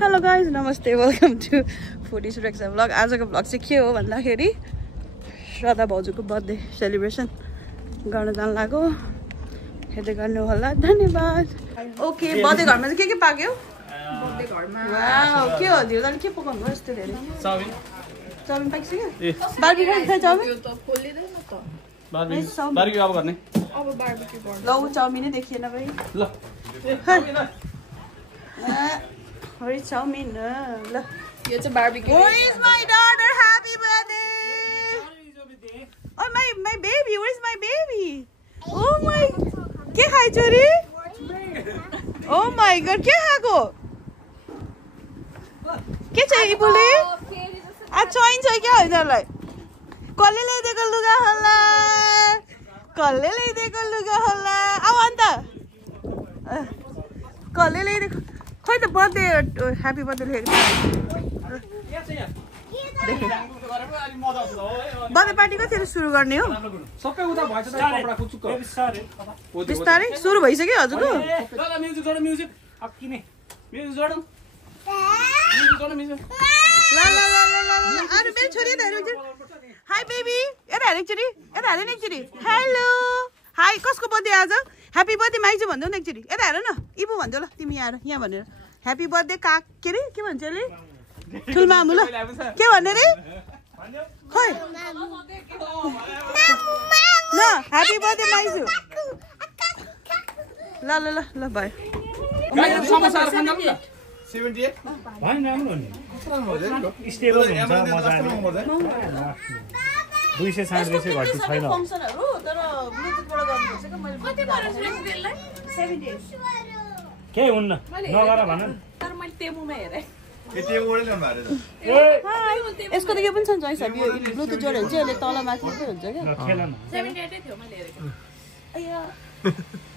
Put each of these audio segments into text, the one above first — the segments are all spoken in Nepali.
हेलो गाइज नमस्ते वेलकम टु फुडी सुरक्षा ब्लग आजको ब्लग चाहिँ के हो भन्दाखेरि श्रद्धा भाउजूको बर्थडे सेलिब्रेसन गर्न जान लाग्यो हेर्दै गर्नु होला धन्यवाद ओके बर्थडे घरमा चाहिँ के पाक्यो बर्थडे घरमा वाउ के हो दिउँदा के पकाउनु भयो यस्तो धेरै चाउमिन चाउमिन पाकिसक्यो बार्बिक्यु खाइ चाउमिन त्यो त खोलिदैन त बार्बिक्यु अब गर्ने अब बार्बिक्यु गर्नु ल चाउमिनै देखिएन भाइ ल Where is Xiaomin? Look. It's a barbecue. Where is my daughter? Happy birthday! Oh my baby! Where is my baby? Oh my! What is Chori? Oh my God! What is What is it? What is it? What is it? What is it? What is it? खोइ त बर्थडे ह्यापी बर्थडे लेखेको बर्थडे पार्टी कतिखेर सुरु गर्ने हो बिस्तारै सुरु भइसक्यो हजुरको अरू मेरो छोरी हाई बेबी यता हेर एकचोटि यता हेर न एकचोटि हेलो हाई कसको बर्थडे आज ह्यापी बर्थडे माइजू भन्दै न एकचोटि यता हेर न इबु भन्दै ल तिमी आएर यहाँ भनेर ह्यापी बर्थडे काक के अरे के भन्छ यसले ठुलमामु ल के भन्ने रे खोइ ल ह्यापी बर्थडे माइजू ल ल ल ल भयो के हुन्न नगर भन तर मैले टेमुमा हेरे यसको त के पनि छ नि जैसा यो ब्लुटुथ जोड्यो भने चाहिँ यसले तल माथि पनि हुन्छ क्या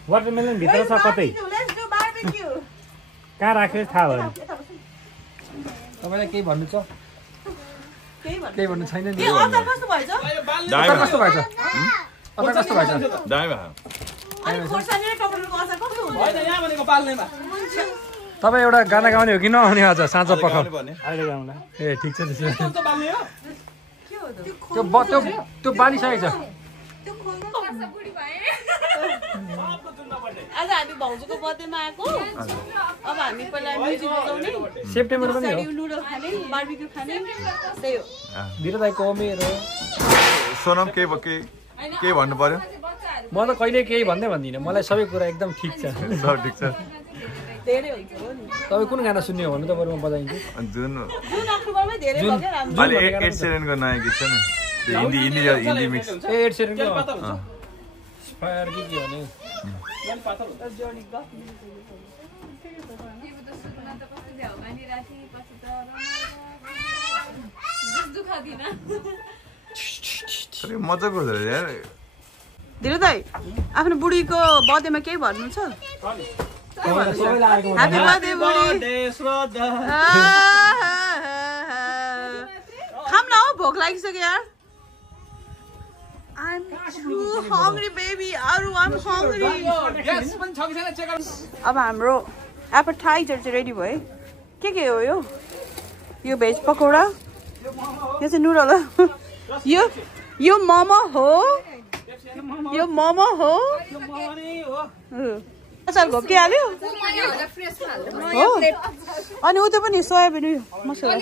वाटरमेलन भित्र छ कतै कहाँ राख्यो थाहा भयो तपाईलाई केही भन्नु छ केही भन्नु छैन नि अचार कस्तो भएछ अचार कस्तो भएछ अचार कस्तो भएछ दामी भयो अनि खोर्सानी र टमाटरको अचार कस्तो हुन्छ हैन यहाँ भनेको पाल्नेमा तपाईँ एउटा गाना गाउने हो कि नआउने आज साँझ पखाउ अहिले गाउँला ए ठिक छ त्यसो त्यो बालिसकेको छ आज हामी भाउजूको बर्थडेमा आएको अब हामी पहिला म्युजिक बजाउने सेप्टेम्बर पनि हो नुडल खाने बार्बिक्यु खाने त्यही हो वीर दाइको मेरो सोनम के भन्नु पर्यो म त कहिले केही भन्दै भन्दिनँ मलाई सबै कुरा एकदम ठिक छ सब ठिक छ धेरै हुन्छ हो नि तपाईँ कुन गाना सुन्ने हो भने त बरु म बजाइदिन्छु जुन अक्टोबरमै धेरै भयो क्या राम्रो अहिले एड सेरेनको नयाँ गीत छ नि त्यो हिन्दी मिक्स ए एड सेरेनको फायर के भने मजाको हुन्छ यार धेरै दाइ आफ्नो बुढीको बर्थडेमा केही भन्नु छ ह्यापी बर्थडे बुढी खाम न हौ भोक लागिसक्यो यार I'm too hungry baby I'm hungry अब हाम्रो एपेटाइजर चाहिँ रेडी भयो के हो यो भेज पकौडा यो चाहिँ नुडल हो यो मोमो हो यो मोमो हो अचार घोप्टिहाल्यो हो अनि उतै पनि सोयाबिन मसला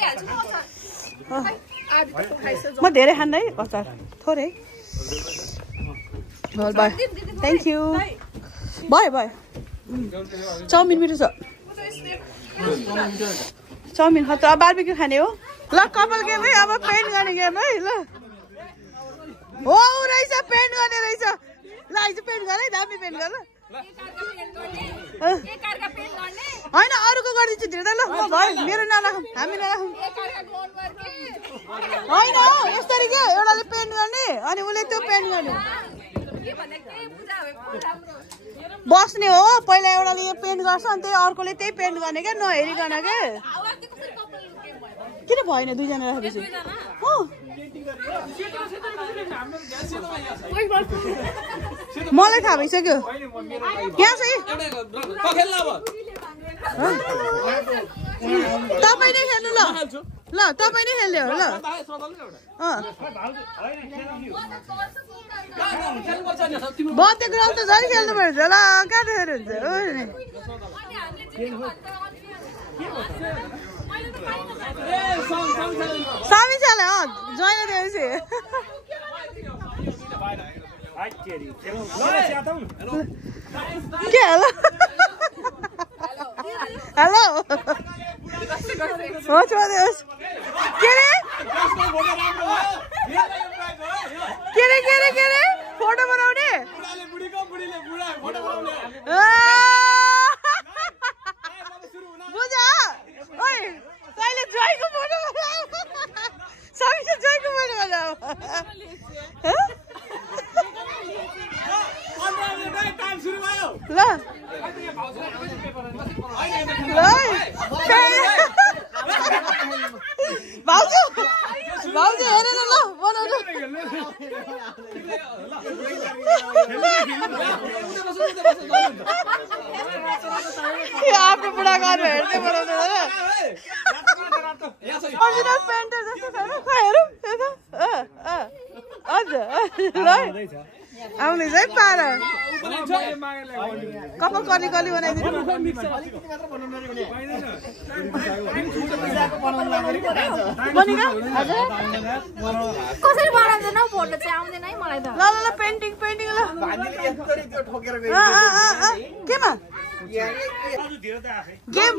म धेरै खान्न है अचार थोरै भयो थ्याङ्क यू भयो चाउमिन मिठो छ चाउमिन खतरा अब बार्बिक्यु खाने हो ल कपाल गेम है अब पेन्ट गर्ने गेम है ल हो रहेछ पेन्ट गर्ने रहेछ ल आइज पेन्ट गर है दामी पेन्ट गर होइन अरूको गरिदिन्छु धेरै ल म भयो मेरो नराखौँ हामी नराखौँ होइन यसरी क्या एउटाले पेन्ट गर्ने अनि उसले त्यो पेन्ट गर्ने बस्ने हो पहिला एउटाले यो पेन्ट गर्छ अनि त्यही अर्कोले त्यही पेन्ट गर्ने क्या नहेरिकन क्या किन भएन दुईजना राखेपछि मलाई थाहा भइसक्यो यहाँ चाहिँ तपाईँ नै खेल्नु ल तपाईँ नै खेल्यो ल बर्थडे ग्राउन्ड त झन् खेल्नु पर्छ ल कहाँनिर हुन्छ समीक्षाले जोइन दिएपछि के हेलो हेलो होस् भन्नुहोस् के रे फोटो बनाउने बुझ ओइ तैँले जोइको फोटो बनाऊ समीक्षा जोइको फोटो बनाऊ ल भाउजू भाउजू हेरेर ल बनाउनु आफ्नो बुढा घर हेर्दै बनाउनु ओरिजिनल पेन्टर जस्तो छ हेरौँ हजुर ल आउँदैछ है पार कपाल कली कली बनाइदिनु कसरी बनाउँदैन फोटो चाहिँ आउँदैन है मलाई त ल ल पेन्टिङ पेन्टिङ ल केमा गेम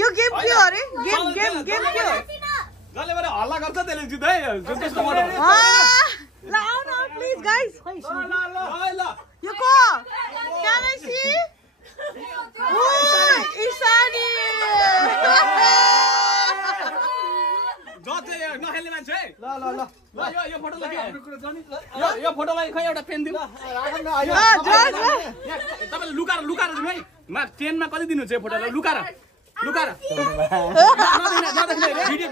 यो गेम के हो अरे गेम गेम गेम के हो हल्ला गर्छ त्यसले जित्दै ल आउ न प्लिज गाइस यो को क्यान आई सी ओइ इसानी जति नखेल्ने मान्छे ल यो फोटोलाई यो फोटोलाई खै एउटा पेन दिनु तपाईले लुकाएर लुकाएर दिनु है पेनमा कति दिनुहुन्छ यो फोटोलाई लुकाएर लुकाएर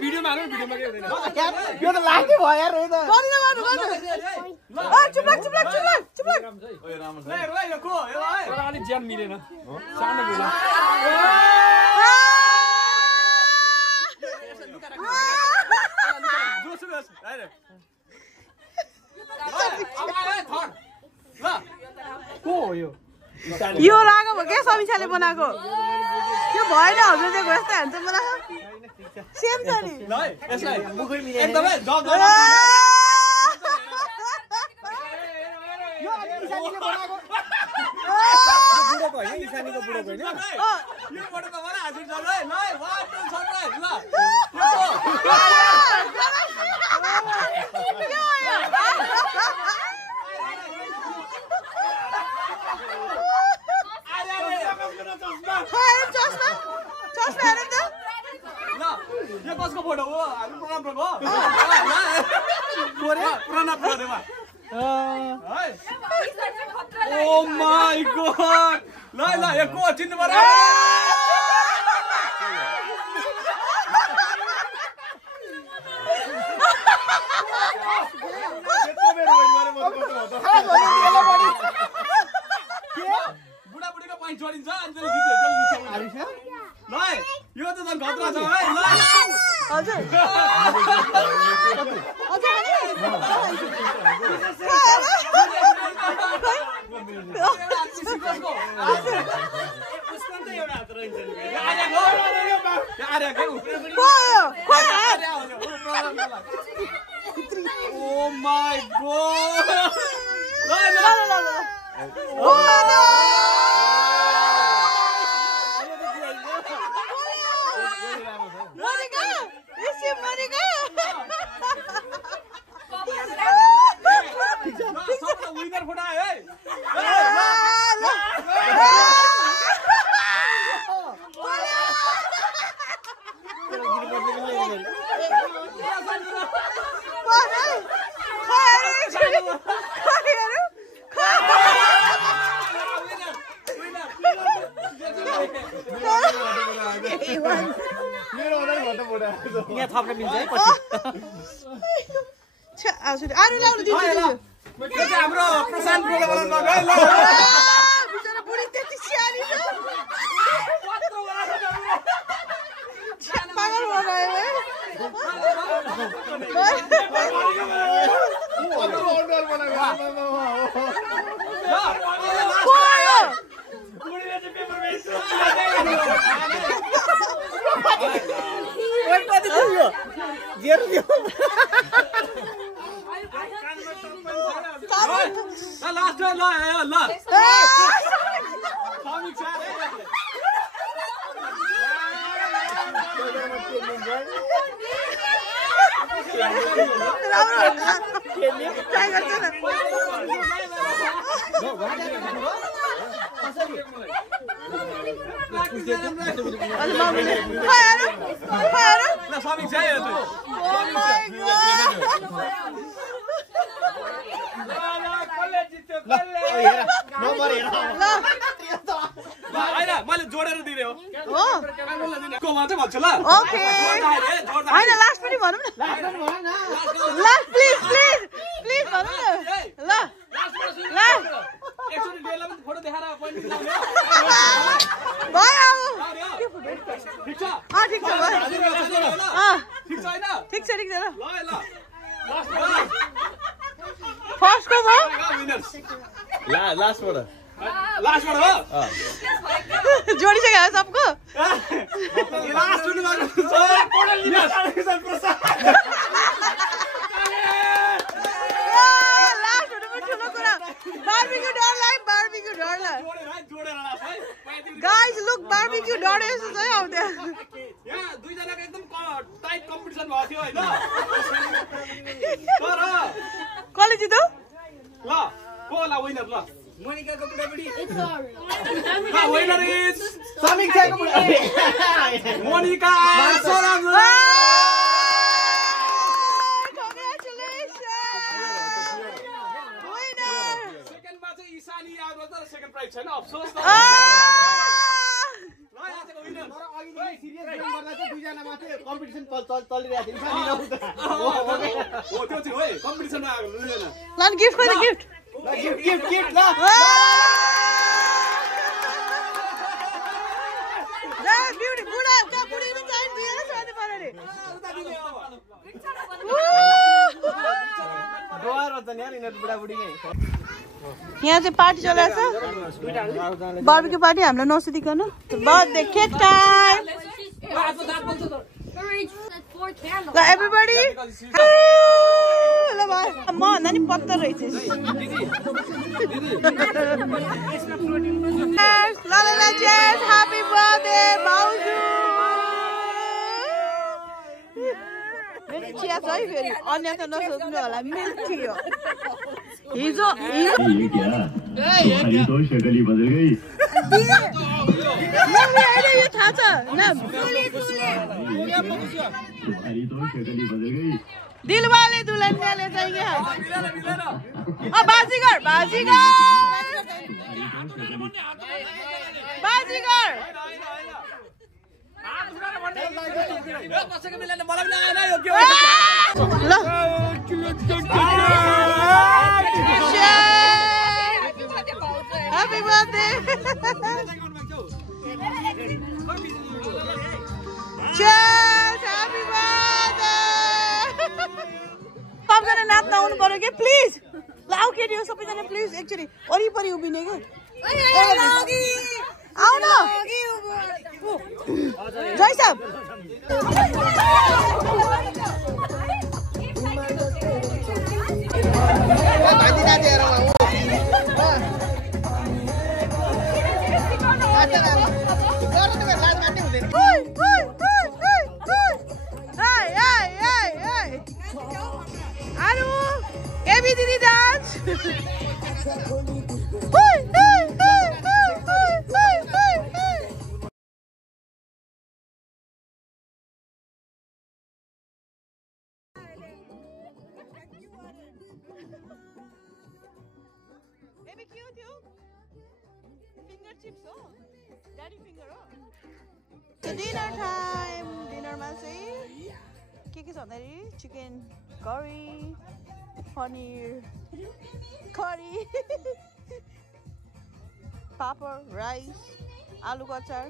भिडियोमा हाल्नु भिडियोमा के हुँदैन यो त लास्टै भयो यार यो त गर्नु ओ चुप्लाक चुप्लाक चुप्लाक चुप्लाक ओइ राम्रो छ यो को यो अलि ज्यान मिलेन सानो बोला यो लाग्यो भयो क्या समीक्षाले बनाएको यो भएन हजुर चाहिँ यस्तो हान्छ मलाई सेम छ नि एकदमै यो कसको फोटो हो हामी प्रणवको प्रणवमा ओ माय गॉड ल यो को चिन्नु पर्यो बुढाबुढीको पोइन्ट जोडिन्छ अनि ल यो त झन् खतरा छ है ल हजुर Oh my god! Winner photo hai यहाँ थप्न मिल्छ है पछि अरू ल्याउनु दिन्छु हाम्रो प्रशान्त बोलेर गयो ल बिचरा बुढी त्यति स्याहारी छ पागल बनायो है मैले जोडेर दिने हो ओके होइन लास्ट पनि भनौँ न लास्ट प्लिज प्लिज प्लिज भनौँ न ल ल फोटो देखाएर भयो ठिक छ ठिक छ भयो ठिक छ होइन ठिक छ ल ल फर्स्टको भयो लास्टबाट हो जोडिसक्यो सबको लास्ट हुनु ठुलो कुरा बार्बिक्यू डरलाई गाइस लुक बार्बिक्यू डरे जस्तो छ है अब त्यहाँ यहाँ दुईजनाको एकदम टाइट कम्पिटिसन भएको थियो होइन तर कसले जित्यो ल को होला विनर ल मोनिकाको बुढाबुढी विनर इज समीक्षाको बुढाबुढी मोनिका सेकेन्ड प्राइज छैन अफसोस ल आजको विनर तर अघि सिरियस गेम गर्दा चाहिँ दुईजना माथि कम्पिटिसन चलिरहेको थियो हो त्यो चाहिँ हो कम्पिटिसनमा आएको दुईजना ल गिफ्ट खोइ गिफ्ट गिफ्ट ल ब्युटी बुढा बुढी पनि चाहिन्छ दिएर सोध्नु पर्यो नि यहाँ चाहिँ पार्टी चलिरहेको छ बार्बिक्यू पार्टी हामीलाई नसुधिकन बर्थडे केक टाइम ल एभ्रीबडी ल भाइ म भन्दा नि पत्तर रहेछ ल ह्यापी बर्थडे भाउजू चिया छ है फेरि अन्यथा नसोच्नु होला मिल्क थियो हिजो यो थाहा छ दिलवाले दुल्हनियाले चाहिँ क्या बाजीगर बाजीगर बाजीगर ल Happy birthday! Cheers! Happy birthday! सबजना नाच्न आउनु पर्यो के प्लिज लाउ केटी हो सबैजना प्लिज एक्चुअली वरिपरि उभिने के आउ न जय साहब Didi dance. Baby cute you. Finger chips oh. Daddy finger oh. So dinner time. Dinner ma चाहिँ के छ भन्दाखेरि chicken curry, paneer curry, papad, rice, aloo ko achar,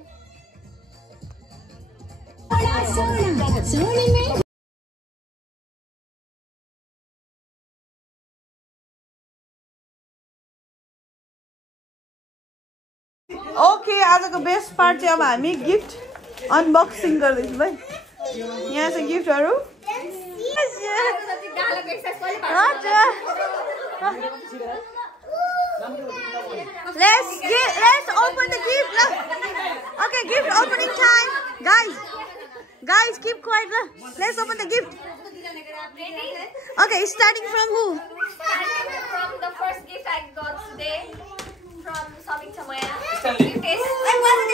okay आजको बेस्ट पार्ट चाहिँ अब हामी गिफ्ट अनबक्सिङ गर्दैछौँ है यहाँ छ गिफ्टहरू Let's open the gift. Okay, gift opening time. Guys, keep quiet. Let's open the gift. Okay, starting from who? Starting from the first gift I got today from Shopping Chamaya.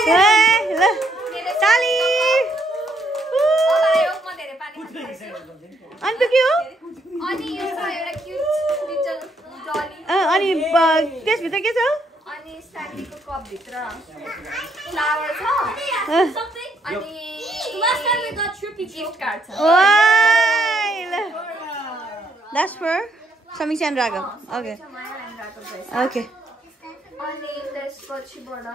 Hey, Tali. अन्त के हो अनि यो छ एउटा क्यूट लिटल डली अनि त्यसभित्र के छ अनि स्ट्यान्डीको कप भित्र फ्लावर छ अनि last time we got trippy gift card छ That's for Samiksa and Raghav. Okay. Okay. अनि त्यसपछिबाट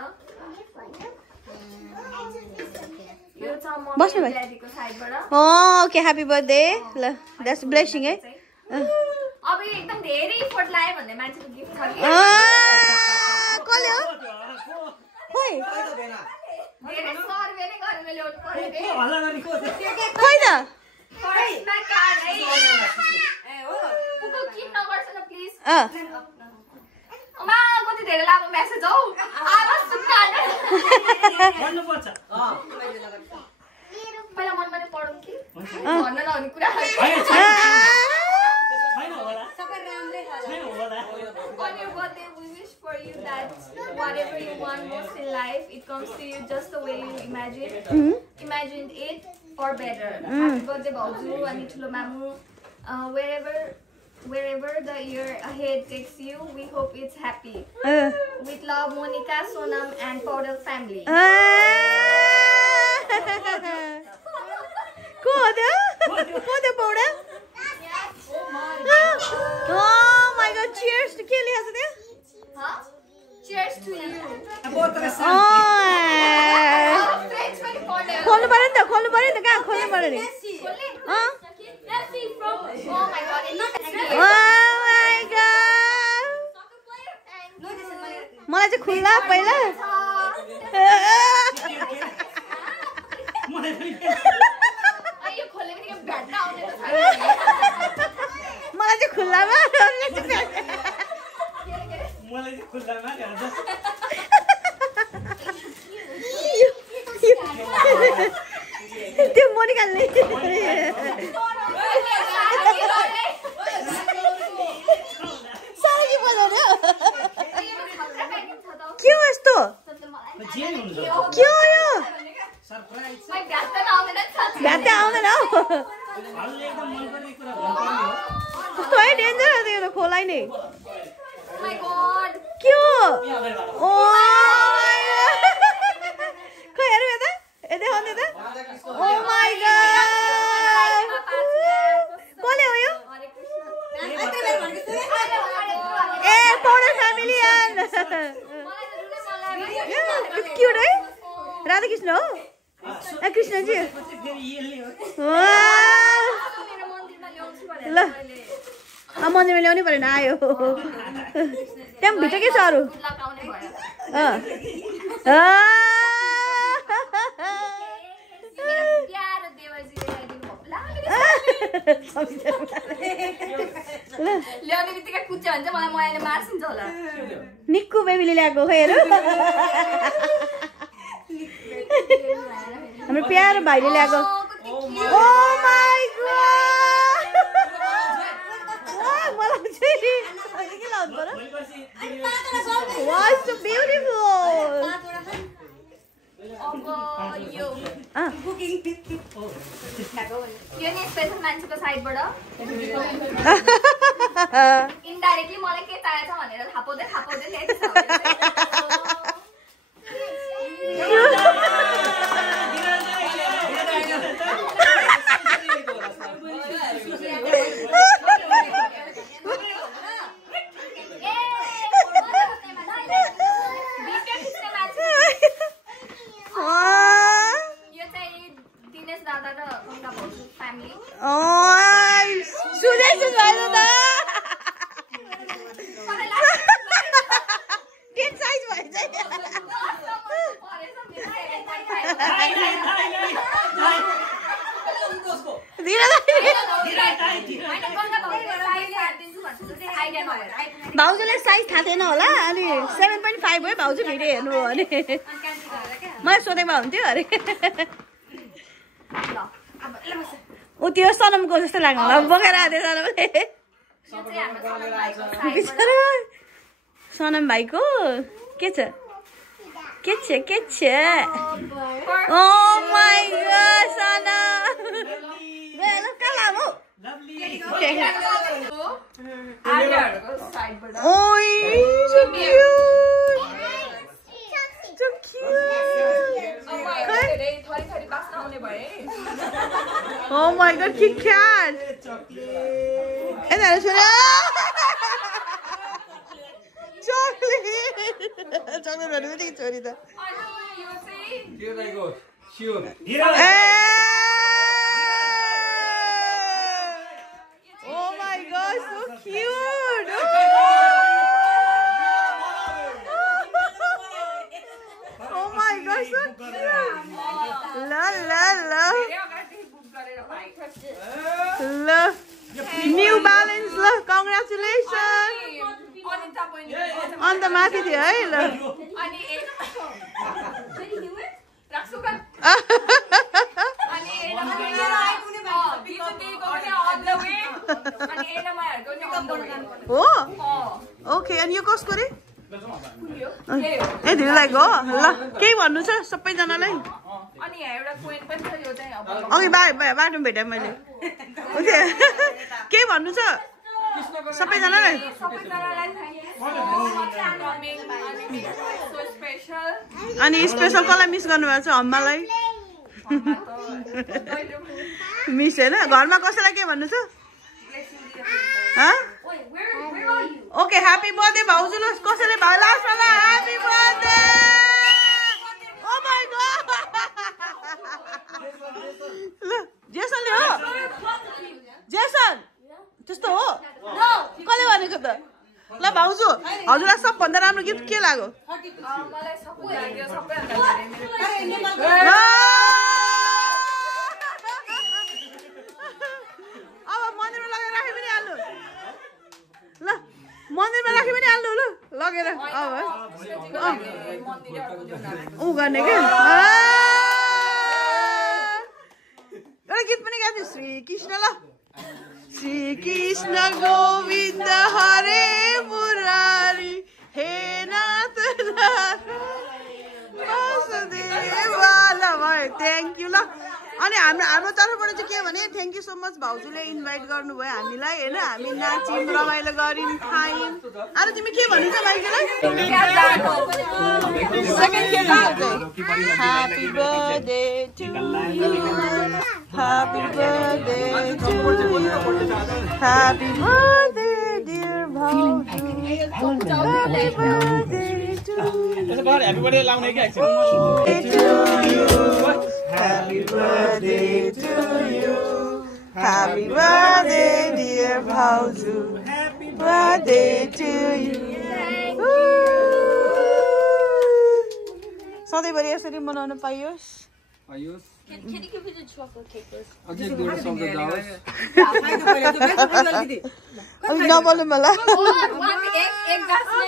यो छ बस्नु भाइ ड्याडीको साइडबाट ओके ह्यापी बर्थडे ल द्याट्स ब्लेसिङ है अब यो एकदम धेरै इफोर्ट लायो भन्ने मान्छेको गिफ्ट छ कि कसले हो खोइ धेरै सर्वे नै गरेर ल्याउनु पर्यो के खोइ त फर्स्टमा कार्ड है पुको किन नगर्छ न प्लिज अमा कति धेरै लामो मेसेज हौ आवाज सुन्नु भन्नुपर्छ पहिला मनमा नै पढौँ कि भन्न नहुने कुरा On your birthday, we wish for you that whatever you want most in life, it comes to you just the way you imagined it or better. Happy birthday, Bauju, and Tulo Mamu. Wherever the year ahead takes you, we hope it's happy. With love, Monica, Sonam, and Paudel family. Oh my god, cheers to Kelly, hasn't it? Huh? Cheers to you. खोल्नु पर्यो नि त कहाँ खोल्नु पर्यो नि Oh my god, मलाई चाहिँ खुल्ला पहिला मलाई चाहिँ खुल्लामा त्यो मोनिकाले साह्रै के बजाउने के हो यस्तो के हो यो भ्यात्ते आउँदैन हौ कस्तो है डेन्जर त्यो खोलाइ नै के हो ओ खै हेरौँ यता देखाउने त ओ माई गॉड कसले हो यो ए पौडर फ्यामिली क्यूट है राधा कृष्ण हो ए कृष्णजी ल मन्दिरमा ल्याउनै परेन आयो त्यहाँ भित्र के छ अरू ल्याउने बित्तिकै कुच्चा हुन्छ मलाई मायाले मार्सिन्छ होला निक्कु बेबीले ल्याएको खै हेर हाम्रो प्यारो भाइले ल्याएको ओ माई गॉड मलाई चाहिँ के लाउनु पर्यो वाउ सो ब्युटिफुल यो नि स्पेशल मान्छेको साइडबाट इन्डाइरेक्टली मलाई के चाहिएको छ भनेर थापाउँदै ल्याएको छ Ganga Bauju family. सुनेछु छैन त टेन साइज भएछ भाउजूलाई साइज थाहा थिएन होला अनि 7.5 हो भाउजू भिडियो हेर्नु हो भने मलाई सोधेको हुन्थ्यो अरे ऊ त्यो सनमको जस्तो लाग्नु होला बोकेर आएको सनमले सनम भाइको के छ ओ माई गॉड सनम कहाँ लामो ओइ so cute oh my god Kit Kat chocolate भन्नु बित्तिकै छोरी त oh my god so cute oh my god so cute la New Balance la congratulations अन्त माथि थियो है ल हो ओके अनि यो कसको रे ए दिदीलाई हो ल केही भन्नु छ सबैजनालाई अघि बाटोमा भेटेँ मैले केही भन्नु छ सबैजनालाई अनि स्पेसल कसलाई मिस गर्नुभएको छ अम्मालाई मिस होइन घरमा कसैलाई के भन्नु छ ओके ह्यापी बर्थडे भाउजू ल कसैले भाइ लास्टमा happy birthday oh my god ल जेसनले हो जेसन त्यस्तो हो कसले भनेको त ल भाउजू हजुरलाई सबभन्दा राम्रो गिफ्ट के लाग्यो अब मन्दिरमा लगेर राखे पनि हाल्नु ल मन्दिरमा राखे पनि हाल्नु ल लगेर अब ऊ गर्ने क्या एउटा गीत पनि गाएको थियो श्री कृष्ण ल श्री कृष्ण गोविन्द हरे मुरारी हे नाथ वासुदेवा भयो थ्याङ्क यू ल अनि हाम्रो तर्फबाट चाहिँ के भने थ्याङ्क यू सो मच भाउजूले इन्भाइट गर्नुभयो हामीलाई होइन हामी नाच्यौँ रमाइलो गऱ्यौँ खायौँ अरू तिमी के भन्नु छ भाइलाई happy birthday to you happy birthday to you happy birthday dear भाउजू happy birthday to you happy birthday लाउने के Happy birthday to you. Happy birthday, dear Bauju. Happy birthday to you. सधैँभरि यसरी मनाउन पाइयोस् Can you give me the chocolate cake first? नबोल्नु मलाई One egg, that's